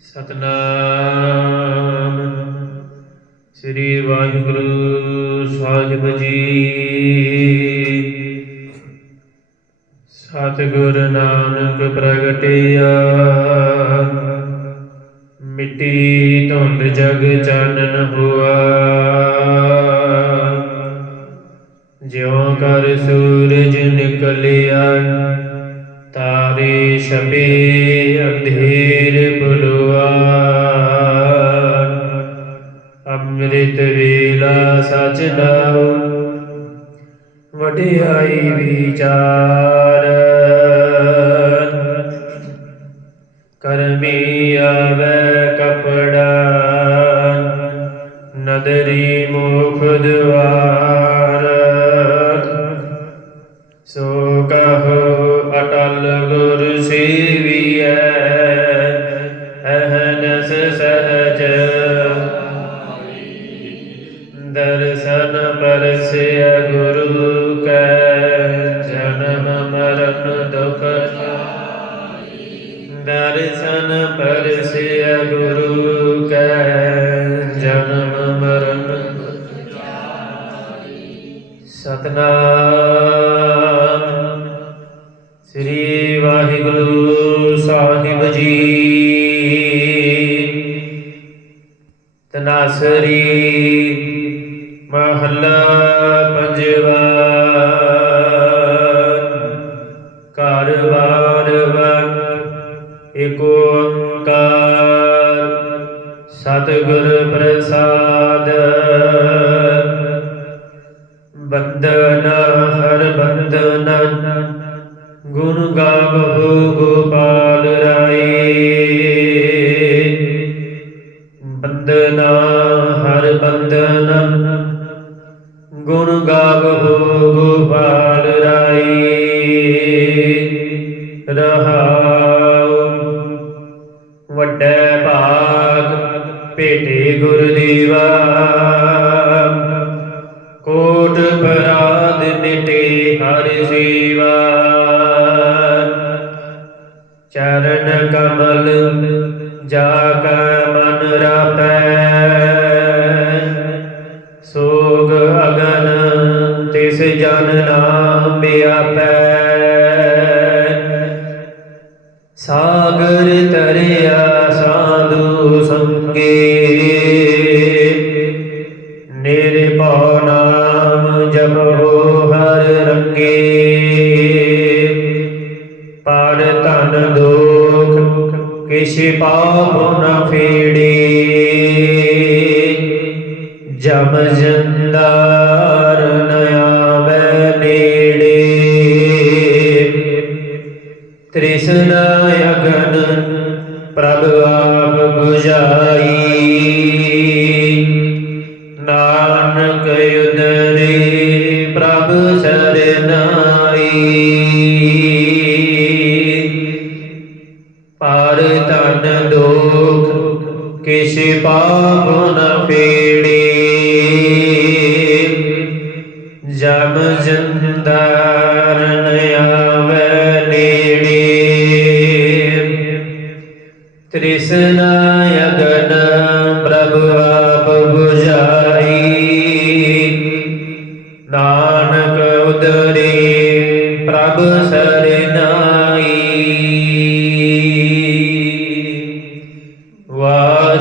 ਸਤਨਾਮ ਸ੍ਰੀ ਵਾਹਿਗੁਰੂ ਸਾਹਿਬ ਜੀ। ਸਤਿਗੁਰ ਨਾਨਕ ਪ੍ਰਗਟਿਆ, ਮਿੱਟੀ ਧੁੰਦ ਜਗ ਚਾਨਣ ਹੋਆ। ਜਿਉ ਕਰ ਸੂਰਜ ਨਿਕਲਿਆ ਤਾਰੇ ਛਪੇ ਅੰਧੇਰ ਬੁਲਵਾ ਅੰਮ੍ਰਿਤ ਵੇਲਾ ਸਚ ਨਾਉ ਵਡਿਆਈ ਵਿਚਾਰ। ਕਰਮੀ ਆਵੇ ਕਪੜਾ, ਨਦਰੀ ਮੁਖ ਦਵਾਰ ਅਹਨਸ ਸਹਜ ਦਰਸ਼ਨ ਪਰਸਿਆ ਗੁਰੂ ਕੈ ਜਨਮ ਮਰਨ ਦੁਖ ਦਰਸ਼ਨ ਪਰਸਿਆ ਗੁਰੂ ਕੈ ਜਨਮ ਮਰਨ ਸਤਨਾਮ ਸ੍ਰੀ ਵਾਹਿਗੁਰੂ ਤਨਾਸਰੀ ਮਹੱਲਾ ਪੰਜਵਾ। ਘਰ ਬਾਰ ਏਕ ਓੰਕਾਰ। ਸਤਿਗੁਰ ਪ੍ਰਸਾਦ। ਬੰਦਨ ਹਰ ਬੰਦਨ ਗੁਣ ਗਾਵਹੁ ਗੋਪਾਲ। ਬੰਦਨਾ ਹਰ ਬੰਦਨ ਗੁਣ ਗਾਵਹੁ ਗੋਪਾਲ ਰਾਏ ਰਹਾਉ, ਵੱਡੇ ਭਾਗ ਭੇਟੇ ਗੁਰਦੀਵਾ ਕੋਟ ਪਰਾਦ ਮਿਟੇ ਹਰ ਸੇਵਾ ਚਰਨ ਕਮਲ ਜਾ ਕੈ ਮਨ ਰਾਪੈ। ਸੋਗ ਅਗਨ ਤਿਸ ਜਨ ਨਾਮ ਬਿਆਪੈ ਸਾਗਰ ਤਰਿਆ ਸਾਧੂ ਸੰਗੇ। ਨਿਰਭਉ ਨਾਮ ਜਪੋ ਕਿਛ ਪਾਪ ਨ ਫੇੜੇ। ਜਮ ਜੰਦਾਰ ਨ ਆਵੈ ਨੇੜੇ। ਤ੍ਰਿਸ਼ਨ ਅਗਨ ਪ੍ਰਭ ਆਪ 부ਝਾਈ ਨਾਨਕ ਉਦਰੇ ਪ੍ਰਭ ਦੁਖ ਕਿਛ ਪਾਪ ਨ ਫੇੜੇ ਜਮ ਜੰਦਾਰ ਨ ਆਵੈ ਨੇੜੇ। ਤ੍ਰਿਸ਼ਨ ਅਗਨ ਪ੍ਰਭ ਆਪ 부ਝਾਈ ਨਾਨਕ ਉਦਰੇ ਪ੍ਰਭ ਸਰਨਾਈ